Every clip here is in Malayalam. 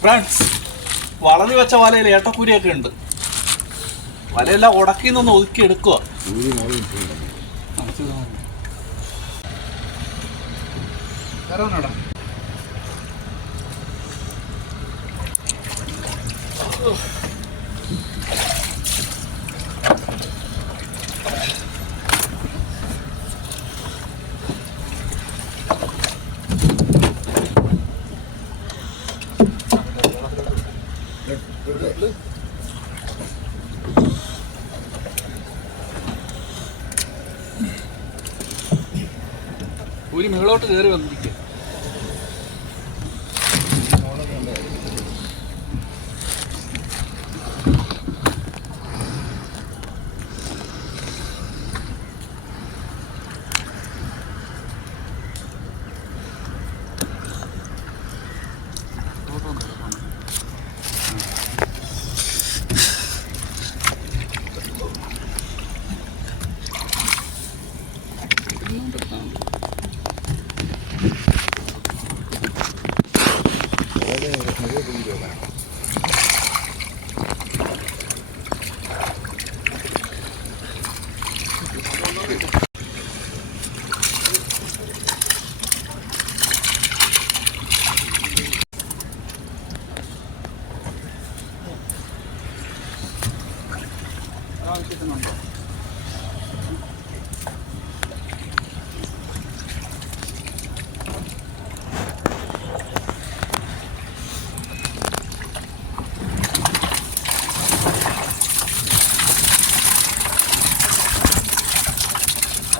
ഫ്രണ്ട്സ് വളഞ്ഞു വെച്ച വലയിൽ ഏട്ടക്കൂരിയൊക്കെ ഉണ്ട്. വലയെല്ലാം ഉടക്കി നിന്ന് ഒതുക്കി എടുക്കുക കൂരി മുകളോട്ട് കയറി വന്നിരിക്കുക 되는 거 가져오는 거 가. 아, 이렇게 끝난 거.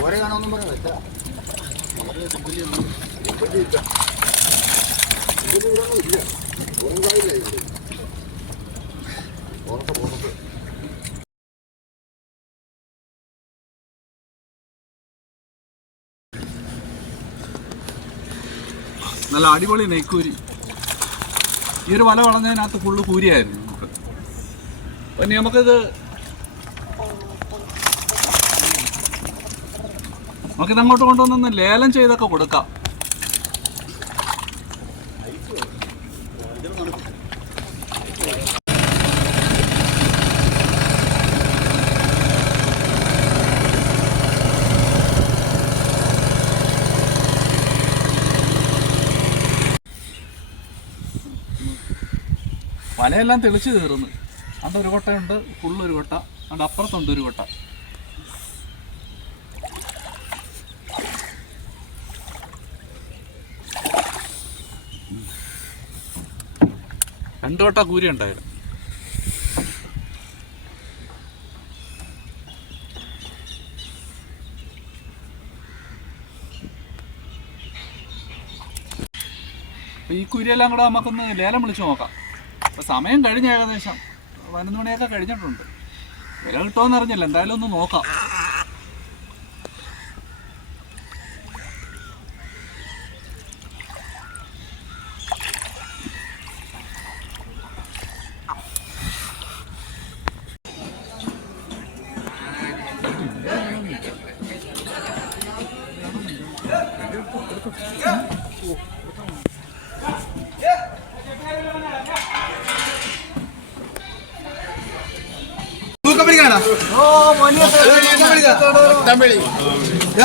ഓരെ കാണാമെന്നും പറയാം വെച്ച നല്ല അടിപൊളി നെയ്ക്കൂരി. ഈ ഒരു വല വളഞ്ഞതിനകത്ത് ഫുള്ള് കൂരിയായിരുന്നു നമുക്ക്. പിന്നെ നമുക്കിത് നമുക്കിത് അങ്ങോട്ട് കൊണ്ടുവന്നൊന്ന് ലേലം ചെയ്തൊക്കെ കൊടുക്കാം. വലയെല്ലാം തെളിച്ച് കയറുന്നു. അവിടെ ഒരു കൊട്ടയുണ്ട് ഫുള്ളൊരു കൊട്ട. അവിടെ അപ്പുറത്തുണ്ട് ഒരു കൊട്ട. രണ്ട് വട്ട കൂരി ഉണ്ടായിരുന്നു. ഈ കുരിയെല്ലാം കൂടെ നമുക്കൊന്ന് ലേലം വിളിച്ചു നോക്കാം. അപ്പൊ സമയം കഴിഞ്ഞ ഏകദേശം പതിനൊന്ന് മണിയൊക്കെ കഴിഞ്ഞിട്ടുണ്ട്. വില കിട്ടുമോ അറിഞ്ഞില്ല എന്തായാലും ഒന്ന് നോക്കാം.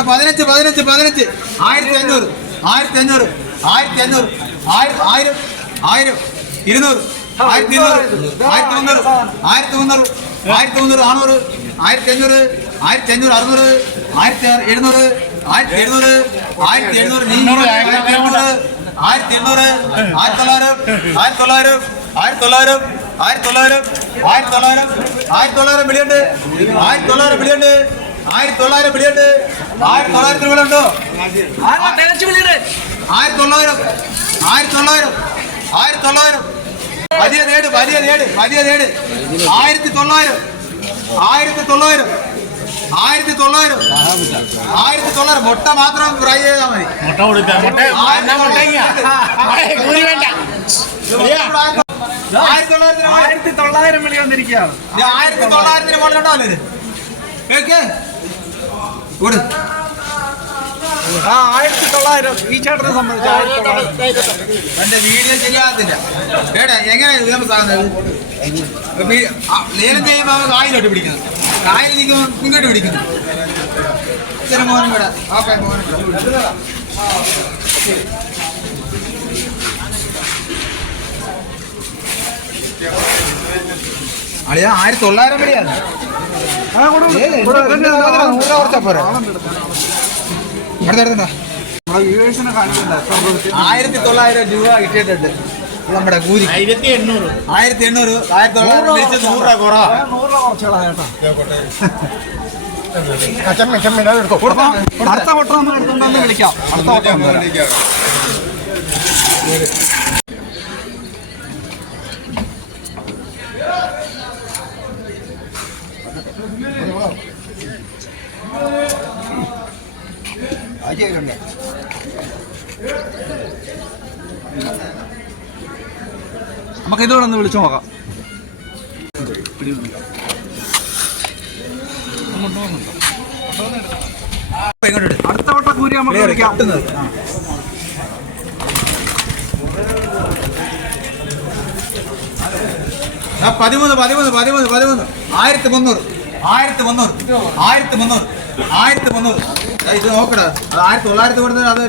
പതിനഞ്ച് പതിനഞ്ച് പതിനഞ്ച്. ആയിരത്തി അഞ്ഞൂറ് ആയിരത്തി അഞ്ഞൂറ് ആയിരത്തി അഞ്ഞൂറ് ആയിരം ആയിരം ആയിരം ഇരുന്നൂറ് ആയിരത്തി ഇരുന്നൂറ് ആയിരത്തി മുന്നൂറ് ആയിരത്തി മുന്നൂറ് ആയിരത്തി മുന്നൂറ് നാനൂറ് ആയിരത്തി അഞ്ഞൂറ് ആയിരത്തി അഞ്ഞൂറ് അറുന്നൂറ് ആയിരത്തി എഴുന്നൂറ് ആയിരത്തി എഴുന്നൂറ് ആയിരത്തി എഴുന്നൂറ് നീ ആയിരത്തി എണ്ണൂറ് ആയിരത്തി എണ്ണൂറ് ആയിരത്തി തൊള്ളായിരം ആയിരത്തി തൊള്ളായിരം ആയിരത്തി തൊള്ളായിരം ആയിരത്തി തൊള്ളായിരം ആയിരത്തി തൊള്ളായിരം ആയിരത്തി തൊള്ളായിരം വിളിയുണ്ട് ആയിരത്തി തൊള്ളായിരം വിളിയുണ്ട് ആയിരത്തി തൊള്ളായിരം വിളിയുണ്ട് ആയിരത്തി തൊള്ളായിരത്തിന് വിളിയുണ്ടോ ആയിരത്തി തൊള്ളായിരം ആയിരത്തി തൊള്ളായിരം ആയിരത്തി തൊള്ളായിരം വലിയ നേട് വലിയ നേട് വലിയ നേട്. ആയിരത്തി തൊള്ളായിരം ആയിരത്തി തൊള്ളായിരം ആയിരത്തി തൊള്ളായിരം ആയിരത്തി തൊള്ളായിരം മുട്ട മാത്രം ഫ്രൈ ചെയ്താൽ മതി. മുട്ട കൊടുക്കാം. മുട്ട കൂലി വേണ്ട. ആയിരത്തി തൊള്ളായിരം വിളി വന്നിരിക്കുകയാണ്. ആയിരത്തി തൊള്ളായിരത്തിന് ഉണ്ടാവില്ലേ ഇത്? കേക്ക്. ആ ആയിരത്തി തൊള്ളായിരം ഈ ചേട്ടനെ സംബന്ധിച്ച് എന്റെ വീഡിയോ ശരിയാകത്തില്ല ഏടാ എങ്ങനെ ലേലം ചെയ്യുമ്പോൾ കായിലോട്ട് പിടിക്കുന്നത് കായിൽ നിൽക്കുമ്പോൾ ഇങ്ങോട്ട് പിടിക്കുന്നു. ഇച്ചിരി മോനും കൂടെ. ഓക്കെ മോനും കൂടെ. എടുത്തോ. ആയിരത്തി തൊള്ളായിരം വരെയാണ് എത്ര രൂപ കിട്ടി? ആയിരത്തി തൊള്ളായിരം രൂപ കിട്ടിയിട്ടുണ്ട് നമ്മുടെ കൂലി ആയിരത്തി എണ്ണൂറ് ആയിരത്തി എണ്ണൂറ് ആയിരത്തി തൊള്ളായിരം മേടിച്ച് നൂറ് രൂപ കുറവാ നൂറ് രൂപ കുറച്ചുകളാ ചേട്ടാ അടുത്ത വട്ടം നമ്മൾ എടുത്തുണ്ടെന്ന് വിളിക്കാം. അടുത്ത വട്ടം വരാം. നമുക്ക് ഇതോടെ ഒന്ന് വിളിച്ചു നോക്കാം. അടുത്ത വട്ടം കൂരി നമുക്ക് വിളിക്കാം. പതിമൂന്ന് പതിമൂന്ന് പതിമൂന്ന് പതിമൂന്ന്. ആയിരത്തി മുന്നൂറ്. ആയിരത്തി മുന്നൂറ്. ആയിരത്തി മുന്നൂറ്. ആയിരത്തി മുന്നൂറ്. ഇത് നോക്കടാ. അത് ആയിരത്തി തൊള്ളായിരത്തി കൊടുത്തത് അത്?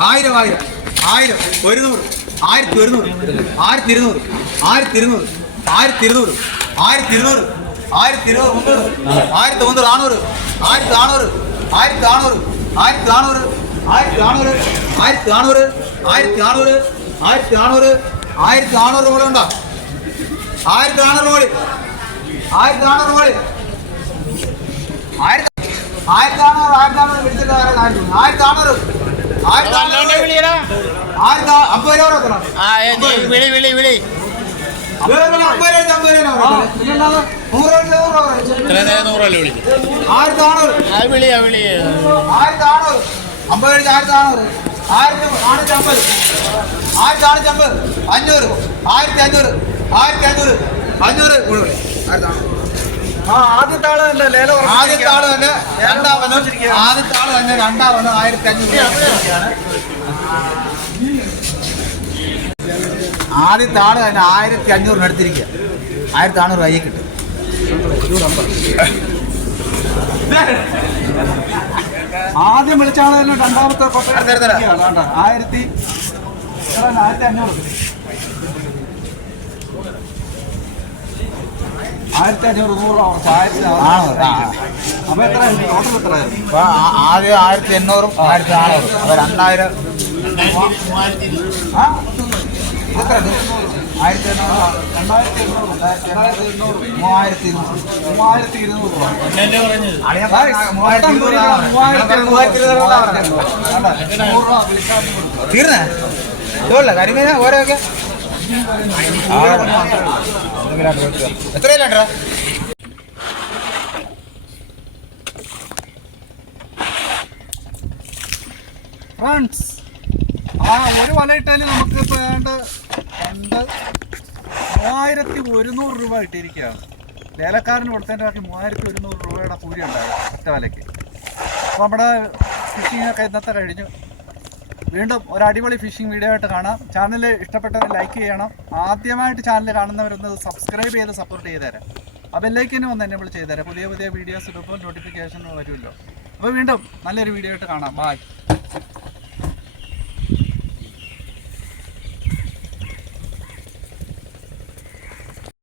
ആയിരം ആയിരം. ആയിരം ഒരുന്നൂറ്. ആയിരത്തി ഒരുന്നൂറ്. ആയിരത്തി ഇരുന്നൂറ്. ആയിരത്തി ഇരുന്നൂറ്. ആയിരത്തി ഇരുന്നൂറ്. ആയിരത്തി ഇരുന്നൂറ്. ആയിരത്തി ഇരുന്നൂറ് മുന്നൂറ്. ആയിരത്തി മുന്നൂറ് നാനൂറ്. ആയിരത്തി നാനൂറ്. ആയിരത്തി നാനൂറ്. ആയിരത്തി നാനൂറ്. ആയിരത്തി നാനൂറ്. ആയിരത്തി നാനൂറ്. ആയിരത്തി നാനൂറ്. ആയിരത്തി നാനൂറ്. ആയിരത്തി നാനൂറ് കൂടെ ഉണ്ടോ ആയിരത്തി നാനൂറ് കോടി ആയിരത്തി നാനൂറ് കോടി ആയിരത്തി ആയിരത്തി അറുന്നൂറ് ആയിരത്തി അറുന്നൂറ് വിളിച്ചിട്ട് ആയിരത്തി അറുന്നൂറ് ആയിരത്തി അറുന്നൂറ് ആയിരത്തി അമ്പത് രൂപ വിളി വിളി വിളി. ആയിരത്തി അറുന്നൂറ് അമ്പത് ആയിരത്തി അറുന്നൂറ് ആയിരത്തി നാനൂറ്റി അമ്പത് ആയിരത്തി നാനൂറ്റി അമ്പത് അഞ്ഞൂറ് ആയിരത്തി അഞ്ഞൂറ്. ആയിരത്തി അഞ്ഞൂറ് അഞ്ഞൂറ്. ആയിരത്തി നാനൂറ് ആദ്യത്തെ ആൾ തന്നെ ലേലം ആദ്യത്തെ ആൾ തന്നെ രണ്ടാമത് ആദ്യത്തെ ആൾ തന്നെ രണ്ടാമത് ആയിരത്തി അഞ്ഞൂറ് ആദ്യത്തെ ആൾ തന്നെ ആയിരത്തി അഞ്ഞൂറിന് എടുത്തിരിക്കുക. ആയിരത്തി അഞ്ഞൂറ് കയ്യിൽ കിട്ടും. ആദ്യം വിളിച്ചാണ് രണ്ടാമത്തെ ആയിരത്തി? ആയിരത്തി അഞ്ഞൂറ്. ആയിരത്തി ആദ്യം ആയിരത്തി എണ്ണൂറും ആയിരത്തി നാനൂറും അപ്പൊ രണ്ടായിരം. തീർന്നേ? ഇതുള്ള കരിമീന ഓരോക്കെ? ഫ്രണ്ട്സ് ആ ഒരു വല ഇട്ടാലും നമുക്ക് ഇപ്പോൾ ഏതാണ്ട് രണ്ട് മൂവായിരത്തി ഒരുന്നൂറ് രൂപ കിട്ടിയിരിക്കുകയാണ്. ലേലക്കാരന് കൊടുത്തതിന്റെ ബാക്കി മൂവായിരത്തി ഒരുന്നൂറ് രൂപയുടെ കൂലി ഉണ്ടാകും ഒറ്റ വലയ്ക്ക്. അപ്പോൾ നമ്മുടെ ഫിഷിങ്ങൊക്കെ ഇന്നത്തെ കഴിഞ്ഞു. വീണ്ടും ഒരു അടിപൊളി ഫിഷിംഗ് വീഡിയോ ആയിട്ട് കാണാം. ചാനൽ ഇഷ്ടപ്പെട്ടവർ ലൈക്ക് ചെയ്യണം. ആദ്യമായിട്ട് ചാനൽ കാണുന്നവരൊന്ന് സബ്സ്ക്രൈബ് ചെയ്ത് സപ്പോർട്ട് ചെയ്ത് തരാം ആ ലൈക്കിനും ഒന്ന് എന്നെ വിളിച്ച് ചെയ്ത് പുതിയ പുതിയ വീഡിയോസ് ഇടുമ്പോൾ നോട്ടിഫിക്കേഷൻ വരുമല്ലോ അപ്പോൾ വീണ്ടും നല്ലൊരു വീഡിയോ ആയിട്ട് കാണാം. ബായ്